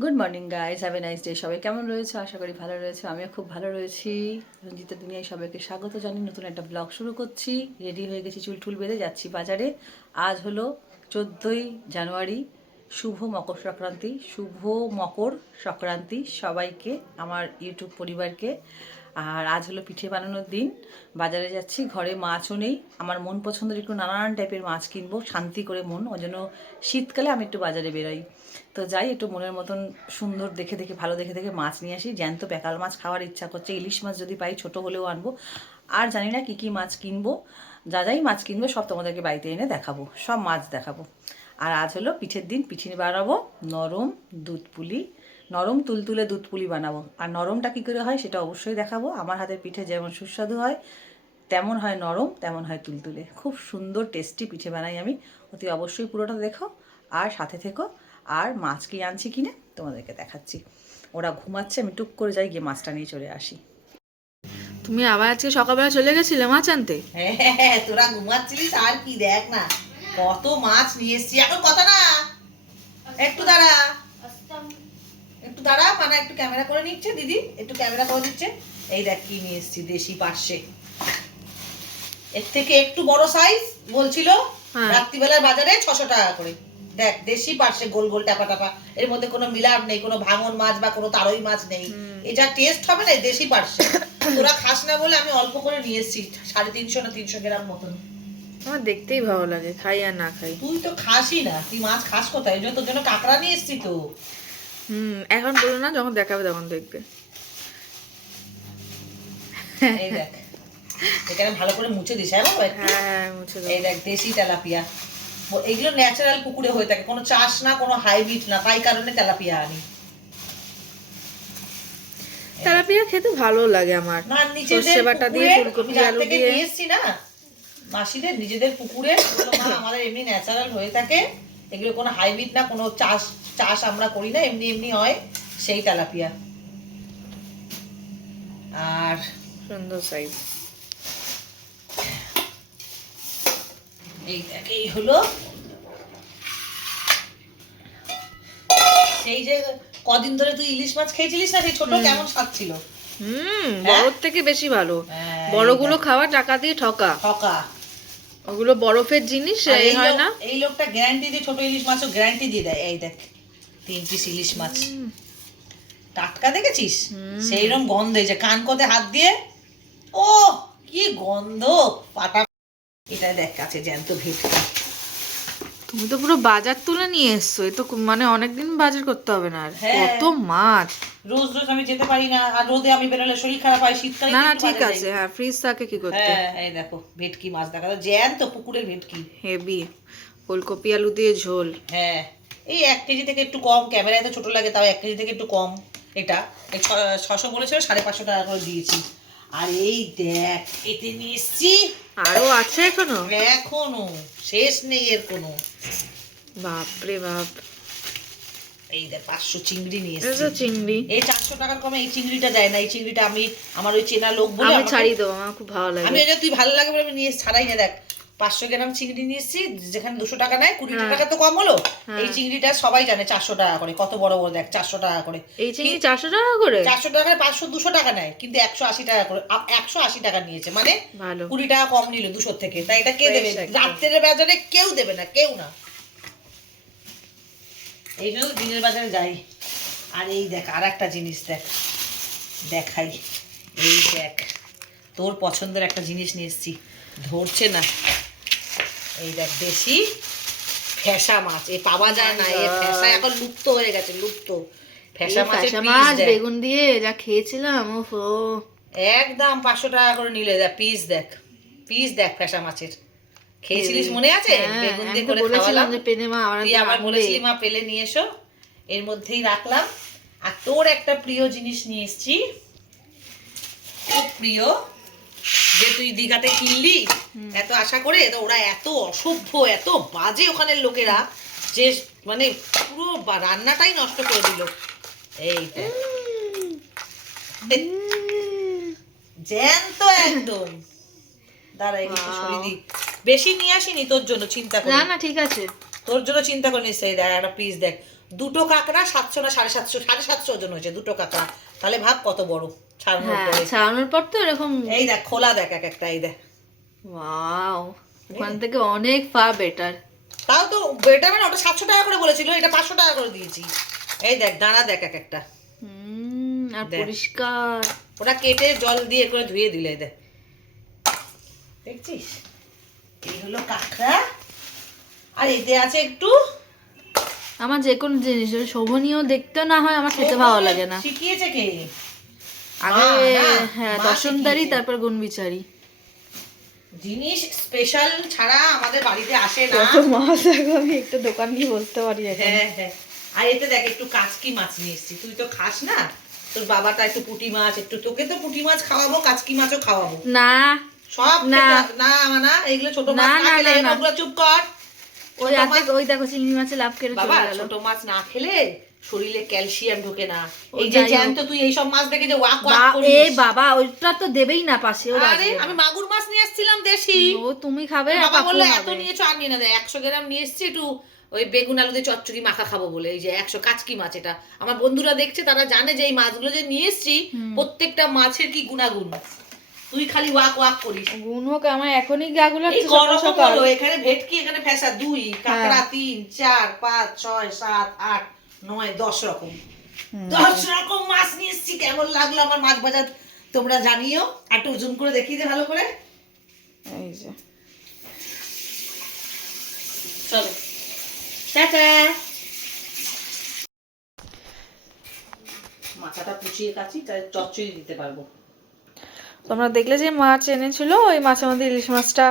Good morning guys, have a nice day. সবাই কেমন রয়েছে? আশা করি ভালো রয়েছে। আমিও খুব ভালো রয়েছি। রঞ্জিতা দুনিয়ায় সবাইকে স্বাগত জানিয়ে নতুন একটা ব্লগ শুরু করছি। রেডি হয়ে গেছি, চুল টুল বেঁধে যাচ্ছি বাজারে। আজ হলো 14ই জানুয়ারি, শুভ মকর সংক্রান্তি। শুভ মকর সংক্রান্তি সবাইকে, আমার ইউটিউব পরিবারকে। আর আজ হলো পিঠে বানানোর দিন। বাজারে যাচ্ছি, ঘরে মাছও নেই। আমার মন পছন্দের একটু নানান টাইপের মাছ কিনবো, শান্তি করে মন। ওই জন্য শীতকালে আমি একটু বাজারে বেরোই। তো যাই, একটু মনের মতন সুন্দর দেখে দেখে, ভালো দেখে দেখে মাছ নিয়ে আসি। জ্যান্ত প্যাকাল মাছ খাওয়ার ইচ্ছা করছে। ইলিশ মাছ যদি পাই ছোট হলেও আনবো। আর জানি না কী কী মাছ কিনবো। যা যাই মাছ কিনবো সব তোমাদেরকে বাড়িতে এনে দেখাবো, সব মাছ দেখাবো। আর আজ হলো পিঠের দিন, পিঠে বানাবো নরম দুধ পুলি, নরম তুলতুলে দুধ পুলি বানাবো। আর নরমটা কী করে হয় সেটা অবশ্যই দেখাবো। আমার হাতের পিঠে যেমন সুস্বাদু হয়, তেমন হয় নরম, তেমন হয় তুলতুলে। খুব সুন্দর টেস্টি পিঠে বানাই আমি। অতি অবশ্যই পুরোটা দেখো আর সাথে থেকো। আর মাছ কি আনছি কিনা তোমাদেরকে দেখাচ্ছি। ওরা ঘুমাচ্ছে, আমি টুক করে যাই, গিয়ে মাছটা নিয়ে চলে আসি। তুমি আবার আজকে সকালবেলা চলে গেছিলে মাছ আনতে? হ্যাঁ, তোরা ঘুমাচ্ছিলিস আর কি, দেখ না কত মাছ নিয়ে এসছি। এখন কথা না, একটু দাঁড়া, একটু দাঁড়া। মানে একটু ক্যামেরা করে নিচ্ছে দিদি, একটু ক্যামেরা করে দিচ্ছে। এই দেখ কি নিয়ে এসছি, দেশি পার্শে। এর থেকে একটু বড় সাইজ বলছিল রাত্রিবেলার বাজারে 600 টাকা করে। দেখ দেশি পার্শে, গোল গোল টাপা টাপা। এর মধ্যে কোনো মিলাপ নেই, কোনো ভাঙন মাছ বা কোনো তারই মাছ নেই। এটা টেস্ট হবে না দেশি পার্শে। তোরা খাস না বলে আমি অল্প করে নিয়ে এসেছি, 350 না 300 গ্রাম মতন। আমার দেখতেই ভালো লাগে, খাই আর না খাই। তুই তো খাসই না, তুই মাছ খাস কোথায়? ওই জন্য তোর জন্য কাঁকড়া নিয়ে এসেছি তো। এখন বলো না, যখন দেখাবে তখন দেখবে। এই দেখ, এখানে ভালো করে মুছে দিস। হ্যাঁ বাবা, একটু। হ্যাঁ, মুছে এই দেবো। দেখ দেশি তেলাপিয়া। এগুলো ন্যাচারাল পুকুরে হয়ে থাকে, কোনো চাষ না, কোনো হাইব্রিড না, তাই কারণে তেলাপিয়া আনি। তেলাপিয়া খেতে ভালো লাগে আমার। না, সর্ষে নিজেদের বাটা দিয়ে, পুকুরে ফুলকপি যার আলু থেকে দিয়ে। নিয়ে এসছি না, মাসিদের নিজেদের পুকুরে, এগুলো মা আমাদের এমনি ন্যাচারাল হয়ে থাকে। এগুলো কোনো হাইব্রিড না, কোনো চাষ চাষ আমরা করি না, এমনি এমনি হয় সেই তেলাপিয়া। আর সুন্দর সাইজ। এই দেখ, এই হলো সেই যে কদিন ধরে তুই ইলিশ মাছ খেয়েছিলিস না, সেই ছোট, কেমন স্বাদ ছিল। বড়র থেকে বেশি ভালো। হ্যাঁ, বড়গুলো খাওয়া টাকা দিয়ে ঠকা। ঠকা। ওগুলো বরফের জিনিস, আর এই হয় না। এই লোকটা গ্যারান্টি দিয়ে ছোট ইলিশ মাছও গ্যারান্টি দিয়ে দেয়। এই দেখ 3 পিস ইলিশ মাছ টাটকা, দেখেছিস? সেইরকম গন্ধে যে কান কোতে হাত দিয়ে, ও কি গন্ধ পাটা। এটা দেখ কাছে জ্যান্ত ভেটকি। তুমি তো পুরো বাজার তুলে নিয়ে এসছো। এই তো মানে অনেকদিন বাজার করতে হবে না আর। হ্যাঁ। কত মাছ! রোজ রোজ আমি যেতে পারি না, আর রোদে আমি বেরোলে শরীর খারাপ হয়। শীতকালে না না, একটু ঠিক বাজারে আছে। যাই। হ্যাঁ, ফ্রিজ থাকে কি করতে। হ্যাঁ, এই দেখো ভেটকি মাছ, দেখা তো জ্যান্ত পুকুরের ভেটকি। হেভি। ফুলকপি আলু দিয়ে ঝোল। হ্যাঁ, এই 1 কেজি থেকে একটু কম, ক্যামেরায় তো ছোট লাগে, তাও 1 কেজি থেকে একটু কম। এটা এই 600 বলেছিল, 550 টাকা করে দিয়েছি। আর এই দেখ, এতে নিয়ে এসছি। আরো আছে এখনো? এখনো শেষ নেই এর কোনো। বাপরে বাপ! এই দেখ 500 চিংড়ি নিয়ে এটা এসছি। তো চিংড়ি। এই 400 টাকার কমে এই চিংড়িটা দেয় না। এই চিংড়িটা আমি আমার ওই চেনা লোক বলে আমি ছাড়িয়ে দেবো, আমার খুব ভালো লাগে। আমি এই যে তুই ভালো লাগে বলে আমি নিয়ে ছাড়াই না। দেখ 500 গ্রাম চিংড়ি নিয়ে এসছি, যেখানে 200 টাকা নেয়, 20 টাকা তো কম হলো। এই চিংড়িটা সবাই জানে 400 টাকা করে, কত বড় বড় দেখ, 400 টাকা করে। এই চিংড়ি 400 টাকা করে? 400 টাকা করে 500 200 টাকা নেয়, কিন্তু 180 টাকা করে, 180 টাকা নিয়েছে, মানে ভালো। 20 টাকা কম নিল 200 থেকে। তাই এটা কে দেবে? একদম। রাত্রের বাজারে কেউ দেবে না, কেউ না। এই জন্য দিনের বাজারে যাই। আর এই দেখ আর একটা জিনিস দেখ, দেখাই। এই দেখ তোর পছন্দের একটা জিনিস নিয়ে এসেছি, ধরছে না। এই দেখ দেশি ফ্যাসা মাছ। এ পাওয়া যায় না, এ ফ্যাসা এখন লুপ্ত হয়ে গেছে, লুপ্ত। ফ্যাসা মাছের মাছ পিস বেগুন দিয়ে যা খেয়েছিলাম, ওফো! একদম 500 টাকা করে নিলে। দেখ পিস, দেখ পিস, দেখ ফ্যাসা মাছের। খেয়েছিলিস মনে আছে? বেগুন দিয়ে করে খাওয়ালাম। তুই আবার বলেছিলি মা পেলে নিয়ে এসো। এর মধ্যেই রাখলাম। আর তোর একটা প্রিয় জিনিস নিয়ে এসেছি, খুব প্রিয়, যে তুই দীঘাতে কিনলি এত আশা করে। তো ওরা এত অসভ্য, এত বাজে ওখানের লোকেরা, যে মানে পুরো রান্নাটাই নষ্ট করে দিল। এই জ্যান্ত একদম। দাঁড়া একটু সরিয়ে দি। বেশি নিয়ে আসিনি তোর জন্য, চিন্তা করি না না, ঠিক আছে। তোর জন্য চিন্তা করে নিস। এই দেখ একটা পিস, দেখ দুটো কাঁকড়া 700 না 750, 750 ওজন হয়েছে দুটো কাঁকড়া। তাহলে ভাব কত বড় ছাড়ানোর হ্যাঁ পরে। ছাড়ানোর পর তো এরকম। এই দেখ খোলা দেখ এক একটা, এই দেখ। ওয়াও, ওখান থেকে অনেক ফা বেটার। তাও তো বেটা মানে ওটা 700 টাকা করে বলেছিল, এটা 500 টাকা করে দিয়েছি। এই দেখ দানা দেখ এক একটা। আর দেখ। পরিষ্কার। ওটা কেটে জল দিয়ে করে ধুয়ে দিলে, এই দেখ দেখছিস। এই হলো কাঁকড়া, আর এতে আছে একটু। আমার যে কোনো জিনিস যদি শোভনীয় দেখতে না হয় আমার খেতে ভালো লাগে না। শিখিয়েছে কে? আগে না, হ্যাঁ মা দর্শনদারি, শিখিয়েছে। তারপর গুণবিচারি। জিনিস স্পেশাল ছাড়া আমাদের বাড়িতে আসে না। মাছ দেখো, আমি একটা দোকান নিয়ে বসতে পারি এখন। হ্যাঁ হ্যাঁ। আর এতে দেখ একটু কাচকি মাছ নিয়ে এসেছি, তুই তো খাস না। তোর বাবাটা একটু পুঁটি মাছ, একটু তোকে তো পুঁটি মাছ খাওয়াবো, কাচকি মাছও খাওয়াবো। না সব না। না না, এগুলো ছোট না, মাছ না না, খেলে, না, না। এগুলো চুপ কর। ওই ছোট আর্ধেক, মাছ- ওই দেখো চিংড়ি মাছে লাভ কেটে বাবা চলে গেল। ছোট মাছ না খেলে শরীরে ক্যালসিয়াম ঢোকে না। ও এই যে যাই হোক। জ্যান্ত তুই এইসব মাছ দেখে যে ওয়াক ওয়াক এ করিস। বাবা, ওইটা তো দেবেই না পাশে, ও আরে রাখবে না। আমি মাগুর মাছ নিয়ে এসেছিলাম দেশি। ও তুমি খাবে, তোর আর বাবা কাকু বললো এত খাবে। নিয়েছো, আর নিয়ে না দেয় 100 গ্রাম নিয়ে এসেছি, একটু ওই বেগুন আলু দিয়ে চচ্চড়ি মাখা খাবো বলে। এই যে 100 কাচকি মাছ, এটা আমার বন্ধুরা দেখছে, তারা জানে যে এই মাছগুলো যে নিয়ে এসেছি প্রত্যেকটা মাছের কি গুণাগুণ। তুই খালি ওয়াক ওয়াক করিস। গুণ হোক, আমার এখনই গাগুলো এই গরম হলো, এখানে ভেটকি, এখানে ফেসা 2, কাঁকড়া 3, 4, 5, 6, 7, 8, 9, 10 রকম। 10 রকম মাছ নিয়ে এসেছি। কেমন লাগলো আমার মাছ ভাজা তোমরা জানিও। একটু জুম করে দেখিয়ে দে ভালো করে। এই যে চলো টাটা। মাথাটা পুচিয়ে কাছি, তাই চচ্চড়ি দিতে পারবো। তোমরা দেখলে যে মাছ এনেছিল, ওই মাছের মধ্যে ইলিশ মাছটা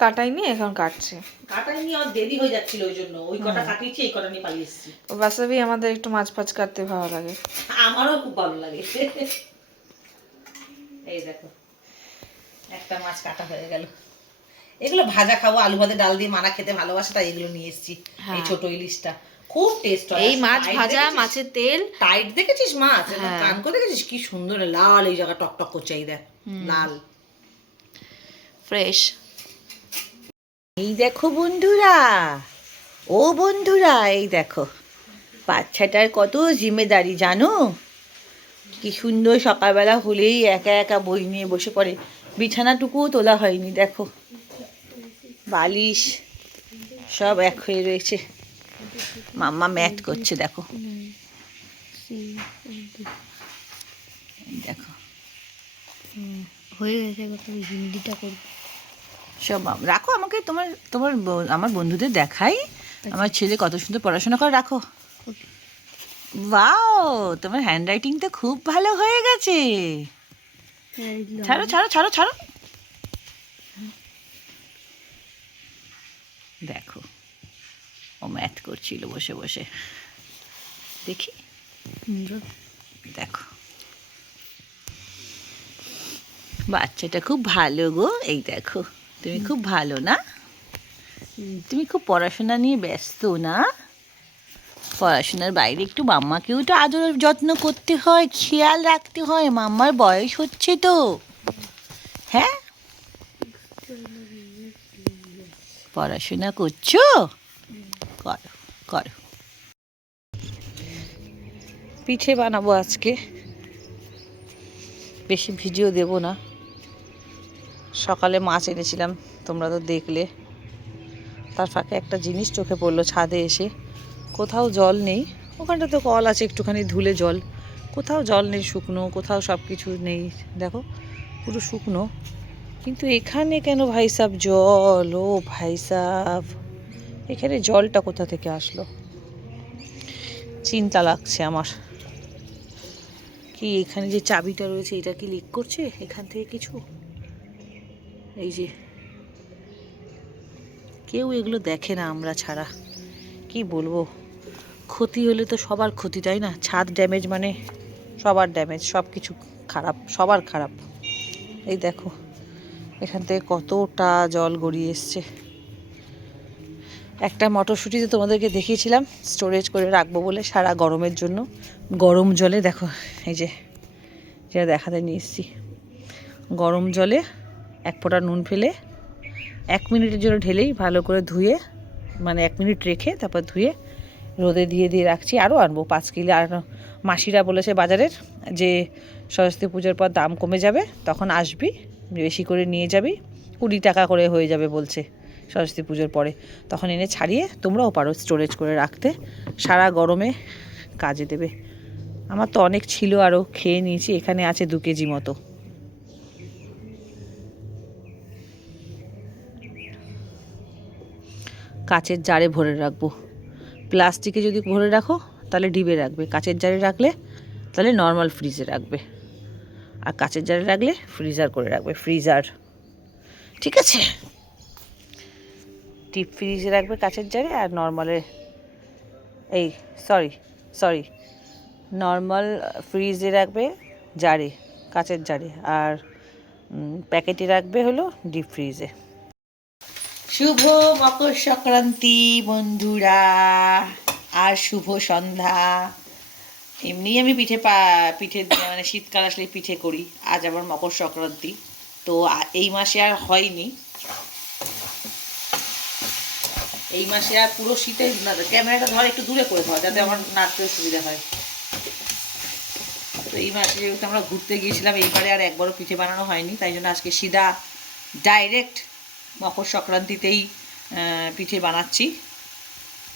কাটাইনি, এখন কাটছে। কাটাই নিয়ে আর দেরি হয়ে যাচ্ছিল, ওই জন্য ওই কটা কাটিয়েছি, এই কটা নিয়ে পালিয়ে এসেছি। বাসাবি আমাদের একটু মাছ ফাছ কাটতে ভালো লাগে। আমারও খুব ভালো লাগে। এই দেখো একটা মাছ কাটা হয়ে গেল। এগুলো ভাজা খাবো, আলু ভাতে ডাল দিয়ে, মানা খেতে ভালোবাসে, তাই এগুলো নিয়ে এসেছি। এই ছোট ইলিশটা খুব টেস্ট হয়। এই মাছ ভাজা, মাছের তেল টাইট দেখেছিস মাছ, একদম হ্যাঁ। কান করে দেখেছিস কি সুন্দর লাল, এই জায়গা টক টক করছে, এই দেখ লাল। ফ্রেশ। এই দেখো বন্ধুরা, ও বন্ধুরা, এই দেখো বাচ্চাটার কত জিম্মেদারি জানো। কি সুন্দর সকালবেলা হলেই একা একা বই নিয়ে বসে পড়ে। বিছানাটুকুও তোলা হয়নি, দেখো বালিশ সব এক হয়ে রয়েছে। মাম্মা ম্যাথ করছে, দেখো এই দেখো হয়ে গেছে, তুমি হিন্দিটা করবে। সব রাখো, আমাকে তোমার তোমার আমার বন্ধুদের দেখাই আমার ছেলে কত সুন্দর পড়াশোনা করে। রাখো। ওয়াও, তোমার হ্যান্ডরাইটিং তো খুব ভালো হয়ে গেছে। ছাড়ো ছাড়ো ছাড়ো ছাড়ো। দেখো ও ম্যাথ করছিল বসে বসে, দেখি দেখো বাচ্চাটা খুব ভালো গো। এই দেখো তুমি খুব ভালো না, তুমি খুব পড়াশোনা নিয়ে ব্যস্ত না। পড়াশোনার বাইরে একটু মাম্মাকেও তো আদর যত্ন করতে হয়, খেয়াল রাখতে হয়, মাম্মার বয়স হচ্ছে তো। হ্যাঁ পড়াশোনা করছো, করো করো। পিঠে বানাবো আজকে, বেশি ভিডিও দেব না। সকালে মাছ এনেছিলাম, তোমরা তো দেখলে। তার ফাঁকে একটা জিনিস চোখে পড়লো ছাদে এসে, কোথাও জল নেই। ওখানটা তো কল আছে একটুখানি ধুলে জল, কোথাও জল নেই, শুকনো, কোথাও সব কিছু নেই, দেখো পুরো শুকনো। কিন্তু এখানে কেন ভাই সাব জল? ও ভাই সাব, এখানে জলটা কোথা থেকে আসলো? চিন্তা লাগছে আমার। কি এখানে যে চাবিটা রয়েছে, এটা কি লিক করছে এখান থেকে কিছু? এই যে কেউ এগুলো দেখে না আমরা ছাড়া। কি বলবো, ক্ষতি হলে তো সবার ক্ষতি, তাই না? ছাদ ড্যামেজ মানে সবার ড্যামেজ, সব কিছু খারাপ, সবার খারাপ। এই দেখো এখান থেকে কতটা জল গড়িয়ে এসছে। একটা মটরশুঁটিতে তোমাদেরকে দেখিয়েছিলাম স্টোরেজ করে রাখবো বলে সারা গরমের জন্য। গরম জলে দেখো, এই যে যেটা দেখাতে নিয়ে এসেছি, গরম জলে 1 ফোঁটা নুন ফেলে 1 মিনিটের জন্য ঢেলেই ভালো করে ধুয়ে, মানে 1 মিনিট রেখে তারপর ধুয়ে রোদে দিয়ে দিয়ে রাখছি, আরও আনবো 5 কিলো। আর মাসিরা বলেছে বাজারের যে সরস্বতী পুজোর পর দাম কমে যাবে, তখন আসবি, বেশি করে নিয়ে যাবি, 20 টাকা করে হয়ে যাবে বলছে সরস্বতী পুজোর পরে, তখন এনে ছাড়িয়ে তোমরাও পারো স্টোরেজ করে রাখতে, সারা গরমে কাজে দেবে। আমার তো অনেক ছিল, আরও খেয়ে নিয়েছি, এখানে আছে 2 কেজি মতো। কাচের জারে ভরে রাখবো। প্লাস্টিকে যদি ভরে রাখো তাহলে ডিবে রাখবে, কাচের জারে রাখলে তাহলে নর্মাল ফ্রিজে রাখবে, আর কাচের জারে রাখলে ফ্রিজার করে রাখবে, ফ্রিজার, ঠিক আছে? ডিপ ফ্রিজে রাখবে কাচের জারে, আর নর্মালে এই সরি নর্মাল ফ্রিজে রাখবে জারে, কাচের জারে, আর প্যাকেটে রাখবে হলো ডিপ ফ্রিজে। শুভ মকর সংক্রান্তি বন্ধুরা, আর শুভ সন্ধ্যা। এমনি আমি পিঠে মানে শীতকাল আসলে পিঠে করি, আজ আবার মকর সংক্রান্তি, তো এই মাসে আর হয়নি, এই মাসে আর পুরো শীতে না। ক্যামেরাটা ধর একটু দূরে করে ধর, যাতে আমার নাচতে সুবিধা হয়। তো এই মাসে যেহেতু আমরা ঘুরতে গিয়েছিলাম, এইবারে আর একবারও পিঠে বানানো হয়নি, তাই জন্য আজকে সিধা ডাইরেক্ট মকর সংক্রান্তিতেই পিঠে বানাচ্ছি।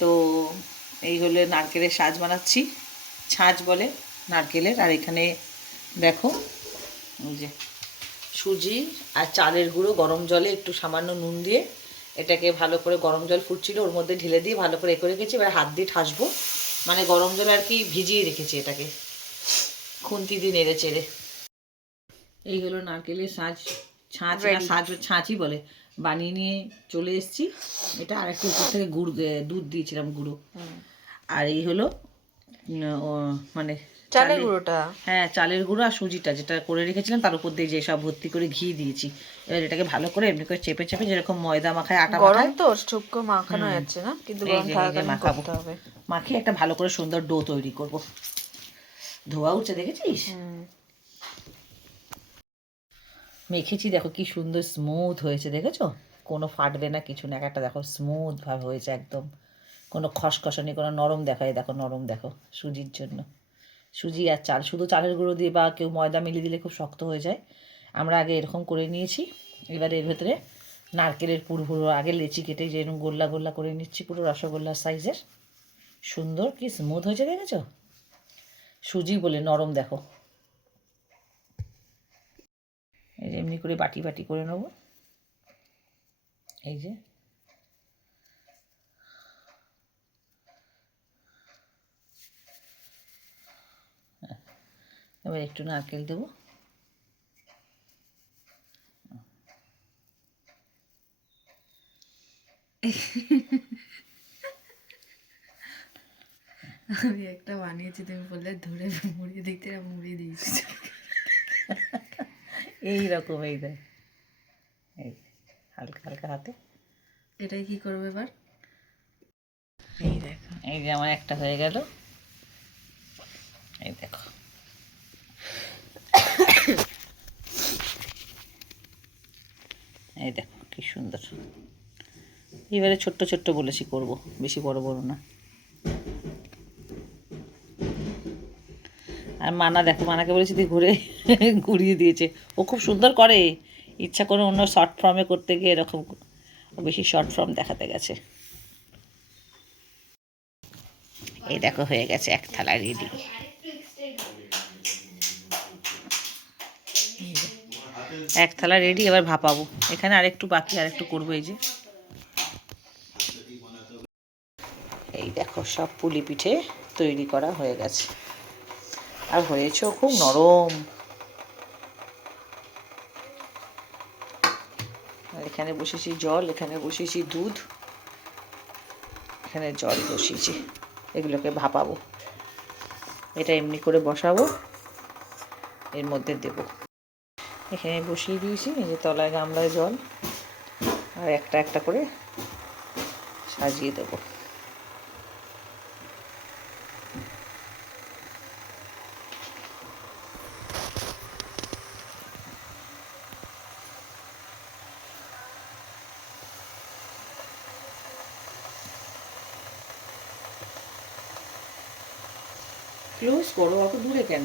তো এই হলো নারকেলের সাজ বানাচ্ছি, ছাঁচ বলে নারকেলের। আর এখানে দেখো এই যে সুজি আর চালের গুঁড়ো গরম জলে একটু সামান্য নুন দিয়ে এটাকে ভালো করে, গরম জল ফুটছিল ওর মধ্যে ঢেলে দিয়ে ভালো করে করে রেখেছি। এবার হাত দিয়ে ঠাসবো, মানে গরম জলে আর কি ভিজিয়ে রেখেছি এটাকে, খুন্তি দিয়ে নেড়ে চেড়ে। এই হলো নারকেলের ছাঁচই বলে, বানিয়ে নিয়ে চলে এসেছি। এটা আর একটু উপর থেকে দুধ দিয়েছিলাম, গুঁড়ো। আর এই হলো মানে চালের গুঁড়োটা, হ্যাঁ চালের গুঁড়ো, আর সুজিটা যেটা করে রেখেছিলাম তার উপর দিয়ে যে সব ভর্তি করে ঘি দিয়েছি। এবার এটাকে ভালো করে এমনি করে চেপে চেপে, যেরকম ময়দা মাখায়, আটা গরম মাখায়, তো চুপকো মাখানো যাচ্ছে না, কিন্তু গরম থাকাকালীন করতে হবে। মাখিয়ে একটা ভালো করে সুন্দর ডো তৈরি করব। ধোয়া উঠছে দেখেছিস? মেখেছি, দেখো কি সুন্দর স্মুথ হয়েছে, দেখেছো? কোনো ফাটবে না, কিছু না, একটা দেখো স্মুথ ভাবে হয়েছে একদম, কোনো খসখসানি, কোনো নরম দেখায়, দেখো নরম দেখো, সুজির জন্য। সুজি আর চাল, শুধু চালের গুঁড়ো দিয়ে বা কেউ ময়দা মিলিয়ে দিলে খুব শক্ত হয়ে যায়। আমরা আগে এরকম করে নিয়েছি। এবার এর ভেতরে নারকেলের পুরো আগে লেচি কেটে যেরকম গোল্লা গোল্লা করে নিচ্ছি, পুরো রসগোল্লার সাইজের, সুন্দর কি স্মুথ হয়েছে দেখেছো? সুজি বলে নরম দেখো। এই যে এমনি করে বাটি বাটি করে নেবো, এই যে এবার একটু নারকেল দেবো, আমি একটা বানিয়েছি, তুমি বললে ধরে মুড়িয়ে দিতে, মুড়িয়ে দিয়েছি এইরকম। এই দেখ, এই হালকা হালকা হাতে। এটাই কি করবে এবার? এই দেখো, এই যে আমার একটা হয়ে গেল, এই দেখো। এই দেখো কি সুন্দর। এবারে ছোট্ট ছোট্ট বলেছি করব, বেশি বড় বড় না। আর মানা দেখো, মানাকে বলেছি তুই ঘুরে ঘুরিয়ে দিয়েছে, ও খুব সুন্দর করে। ইচ্ছা করে অন্য শর্ট ফর্মে করতে গিয়ে এরকম বেশি শর্ট ফর্ম দেখাতে গেছে। এই দেখো হয়ে গেছে এক থালা রেডি। এক থালা রেডি, এবার ভাপাবো। এখানে আরেকটু বাকি, আরেকটু করবো। এই যে এই দেখো সব পুলি পিঠে তৈরি করা হয়ে গেছে, আর হয়েছেও খুব নরম। আর এখানে বসেছি জল, এখানে বসেছি দুধ, এখানে জল বসিয়েছি, এগুলোকে ভাপাবো। এটা এমনি করে বসাবো, এর মধ্যে দেব। এখানে বসিয়ে দিয়েছি, এই যে তলায় গামলায় জল, আর একটা একটা করে সাজিয়ে দেবো। ক্লোজ করো, অত দূরে কেন?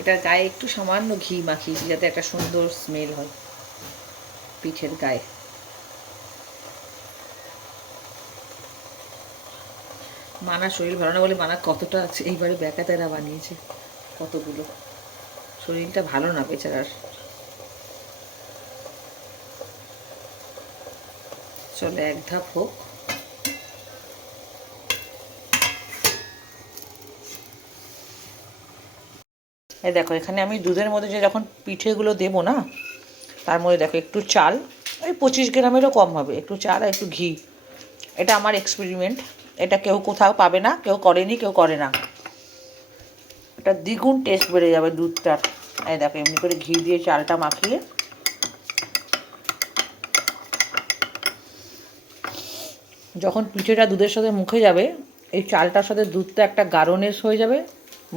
এটার গায়ে একটু সামান্য ঘি মাখিয়েছি যাতে একটা সুন্দর স্মেল হয় পিঠের গায়ে। মানার শরীর ভালো না বলে মানা কতটা এইবারে বেকাতেরা বানিয়েছে, কতগুলো। শরীরটা ভালো না বেচারার। চলে এক ধাপ হোক। এই দেখো এখানে আমি দুধের মধ্যে যে যখন পিঠেগুলো দেবো না, তার মধ্যে দেখো একটু চাল, ওই 25 গ্রামেরও কম হবে, একটু চাল আর একটু ঘি। এটা আমার এক্সপেরিমেন্ট, এটা কেউ কোথাও পাবে না, কেউ করেনি, কেউ করে না। এটা দ্বিগুণ টেস্ট বেড়ে যাবে দুধটার। এই দেখো এমনি করে ঘি দিয়ে চালটা মাখিয়ে যখন পিঠেটা দুধের সাথে মুখে যাবে, এই চালটার সাথে দুধটা একটা গাঢ়নেস হয়ে যাবে,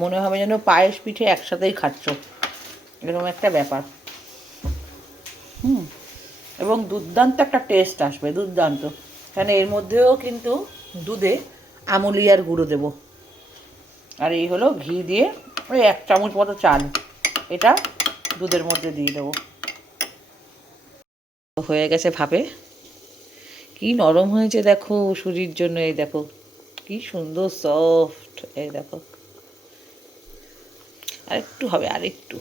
মনে হবে যেন পায়েস পিঠে একসাথেই খাচ্ছ, এরকম একটা ব্যাপার। এবং দুর্দান্ত একটা টেস্ট আসবে, দুর্দান্ত। কারণ এর মধ্যেও কিন্তু দুধে আমুলিয়ার গুঁড়ো দেবো। আর এই হলো ঘি দিয়ে ওই 1 চামচ মতো চাল, এটা দুধের মধ্যে দিয়ে দেবো। হয়ে গেছে ভাপে, কি নরম হয়েছে দেখো সুজির জন্য। এই দেখো কি সুন্দর সফট, এই দেখো। আরেকটু হবে, আরেকটু।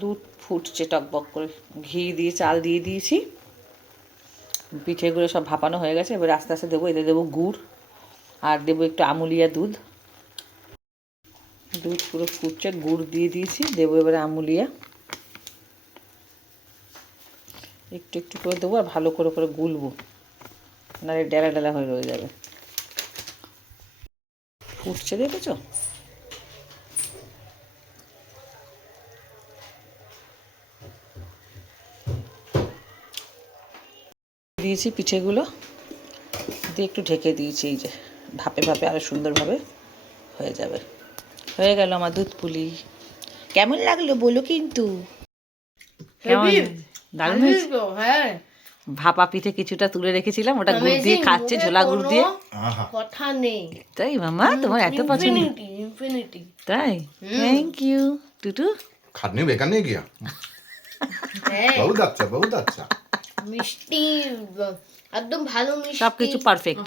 দুধ ফুটছে টকবক করে, ঘি দিয়ে চাল দিয়ে দিয়েছি, পিঠেগুলো সব ভাপানো হয়ে গেছে। এবার আস্তে আস্তে দেবো, এতে দেবো গুড় আর দেবো একটু আমুলিয়া দুধ। দুধ পুরো ফুটছে, গুড় দিয়ে দিয়েছি, দেবো এবারে আমুলিয়া একটু একটু করে দেবো, আর ভালো করে করে গুলবো, নাহলে ডেলা ডেলা হয়ে রয়ে যাবে। ফুটছে দেখেছো? দিয়েছি পিঠেগুলো দিয়ে একটু ঢেকে দিয়েছি, এই যে ভাপে ভাপে আরও সুন্দরভাবে হয়ে যাবে। হয়ে গেল আমার দুধ পুলি। কেমন লাগলো বলো কিন্তু? কেমন? দারুণ হয়েছে। হ্যাঁ, ভাপা পিঠে কিছুটা তুলে রেখেছিলাম, ওটা গুড় দিয়ে খাচ্ছে, ঝোলা গুড় দিয়ে। কথা নেই। তাই মামা, তোমার এত পছন্দ? ইনফিনিটি। তাই, থ্যাংক ইউ টুটু। खाने में बेकार नहीं किया। बहुत अच्छा, बहुत अच्छा। মিষ্টি একদম ভালো মিষ্টি। সব কিছু পারফেক্ট।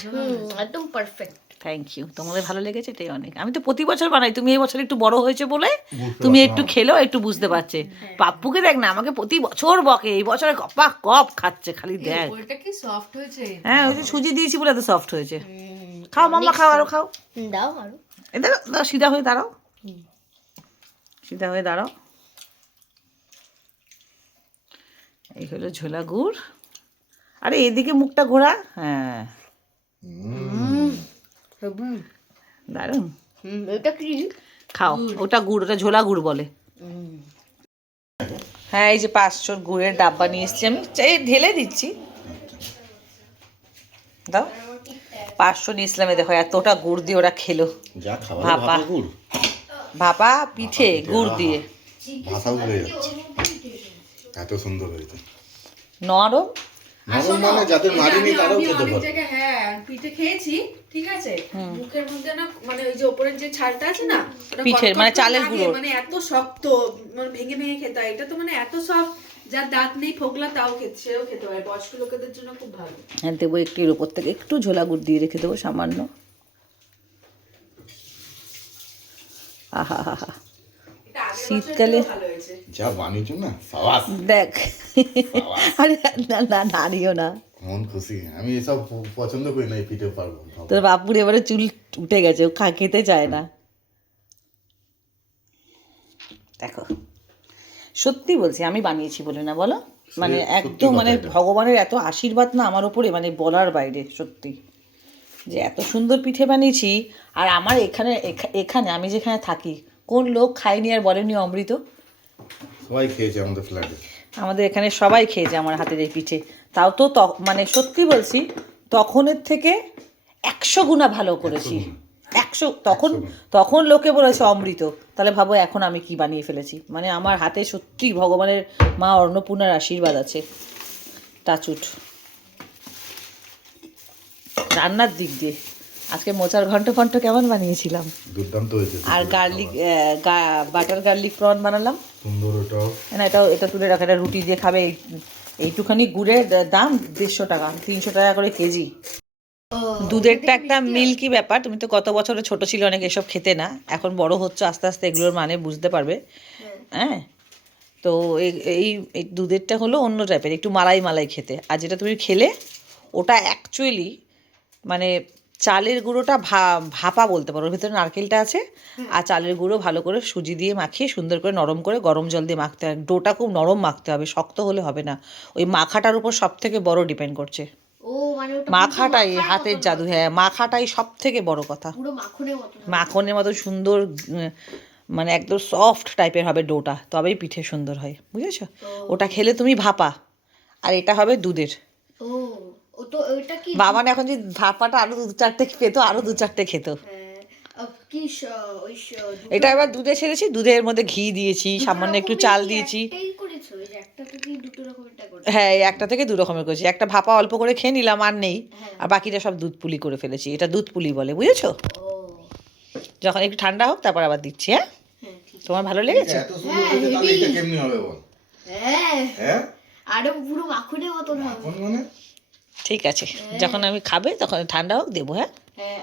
একদম পারফেক্ট। থ্যাংক ইউ, তোমাদের ভালো লেগেছে, এটাই অনেক। আমি তো প্রতি বছর বানাই, তুমি এই বছর একটু বড় হয়েছে বলে তুমি একটু খেলেও একটু বুঝতে পারছে। পাপ্পুকে দেখ না, আমাকে প্রতি বছর বকে, এই বছরে কপা কপ খাচ্ছে খালি, দেখ। ওইটা কি সফট হয়েছে? হ্যাঁ, ওই যে সুজি দিয়েছি বলে এত সফট হয়েছে। খাও মাম্মা, খাও, আরো খাও। দাও আরো। এদের দাও, সিধা হয়ে দাঁড়াও, সিধা হয়ে দাঁড়াও। এই হলো ঝোলা গুড়। আরে এদিকে মুখটা ঘোরা, হ্যাঁ দারুণ। এটা কি? খাও, ওটা গুড়, ওটা ঝোলা গুড় বলে। হ্যাঁ, এই যে 500 গুড়ের ডাব্বা নিয়ে এসেছি আমি, চাই ঢেলে দিচ্ছি, দাও। 500 নিয়েছিলাম, দেখো এতটা গুড় দিয়ে ওরা খেলো। যা খাবার ভাপা ভাপা গুড়, ভাপা পিঠে গুড় দিয়ে, ভাষাও ভুলে যাচ্ছে, এত সুন্দর হয়েছে। নরম। নরম মানে যাদের মারিনি তারাও খেতে অনেক পারে। জায়গায় হ্যাঁ পিঠে খেয়েছি, ঠিক আছে, মুখের মধ্যে না মানে ওই যে উপরের যে ছালটা আছে না, ওটা পিঠের, কটকট মানে করে চালের লাগে, গুঁড়োর। মানে এত শক্ত, মানে ভেঙে ভেঙে খেতে হয়। এটা তো মানে এত সফট, যার দাঁত নেই ফোকলা তাও সেও খেতে হয়, বয়স্ক লোকেদের জন্য খুব ভালো। হ্যাঁ, দেবো একটু, এর উপর থেকে একটু ঝোলা গুড় দিয়ে রেখে দেবো সামান্য। আহা হা হা, এটা আগের শীতকালে ভালো হয়েছে। যা বানিয়েছো না, সাবাস, দেখ। আরে না না, নাড়িও না। মন খুশি। আমি এসব পছন্দ করি না, এই পিঠে পারবো না। তোর বাপুর এবারে চুল উঠে গেছে, ও খেতে চায় না। দেখো, সত্যি বলছি, আমি বানিয়েছি বলে না, বলো, মানে সত্যি একদম কথা মানে এটা। ভগবানের এত আশীর্বাদ না আমার ওপরে, মানে বলার বাইরে সত্যি, যে এত সুন্দর পিঠে বানিয়েছি। আর আমার এখানে এখানে আমি যেখানে থাকি, কোন লোক খায়নি আর বলেনি অমৃত? সবাই খেয়েছে আমাদের ফ্ল্যাটে। আমাদের এখানে সবাই খেয়েছে আমার হাতের এই পিঠে। তাও তো মানে সত্যি বলছি, তখনের থেকে 100 গুণা ভালো করেছি। 100, তখন লোকে বলেছে অমৃত, তাহলে ভাবো এখন আমি কি বানিয়ে ফেলেছি। মানে আমার হাতে সত্যি ভগবানের মা অন্নপূর্ণার আশীর্বাদ আছে। টাচুট। রান্নার দিক দিয়ে আজকে মোচার ঘন্ট ফন্ট কেমন বানিয়েছিলাম, দুর্দান্ত হয়েছে। আর গার্লিক বাটার গার্লিক প্রন বানালাম। সুন্দর ওটাও। না এটা তুলে রাখা, এটা রুটি দিয়ে খাবে। এইটুখানি গুড়ের দাম 150 টাকা, 300 টাকা করে কেজি। দুধেরটা একটা মিল্কি ব্যাপার। তুমি তো গত বছরে ছোট ছিল অনেক, এসব খেতে না, এখন বড় হচ্ছে আস্তে আস্তে এগুলোর মানে বুঝতে পারবে। হ্যাঁ, তো এই দুধেরটা হলো অন্য টাইপের, একটু মালাই মালাই খেতে। আর যেটা তুমি খেলে ওটা অ্যাকচুয়ালি মানে চালের গুঁড়োটা ভাপা বলতে পারো, ওর ভিতরে নারকেলটা আছে। আর চালের গুঁড়ো ভালো করে সুজি দিয়ে মাখিয়ে সুন্দর করে নরম করে গরম জল দিয়ে মাখতে হয়। ডোটা খুব নরম মাখতে হবে, শক্ত হলে হবে না। ওই মাখাটার উপর সব থেকে বড় ডিপেন্ড করছে। ও মানে ওটা মাখাটাই হাতের জাদু। হ্যাঁ, মাখাটাই সব থেকে বড় কথা। পুরো মাখনের মতো। মাখনের মতো সুন্দর, মানে একদম সফট টাইপের হবে ডোটা, তবেই পিঠে সুন্দর হয়, বুঝেছো? ওটা খেলে তুমি ভাপা, আর এটা হবে দুধের। ও ও তো ওটা কি বাবা না এখন যদি ভাপাটা আরো 2-4টে পেত, আরো 2-4টে খেত। কি ওই এটা এবার দুধে ছেড়েছি, দুধের মধ্যে ঘি দিয়েছি, সামান্য একটু চাল দিয়েছি। একটাই করেছো, ওই যে একটা থেকে দুটো রকমেরটা করেছো? হ্যাঁ, এই একটা থেকে 2 রকমের করেছি। একটা ভাপা অল্প করে খেয়ে নিলাম, আর নেই। আর বাকিটা সব দুধ পুলি করে ফেলেছি। এটা দুধ পুলি বলে, বুঝেছো? ও যখন একটু ঠান্ডা হোক তারপর আবার দিচ্ছি। হ্যাঁ, হ্যাঁ ঠিক। তোমার ভালো লেগেছে? এত সুন্দর হয়েছে, তাহলে এটা কেমনি হবে বল? হ্যাঁ হ্যাঁ, আরে পুরো মাখনের মতো হবে। এখন মানে ঠিক আছে, যখন আমি খাবে তখন ঠান্ডা হোক দেবো। হ্যাঁ। হ্যাঁ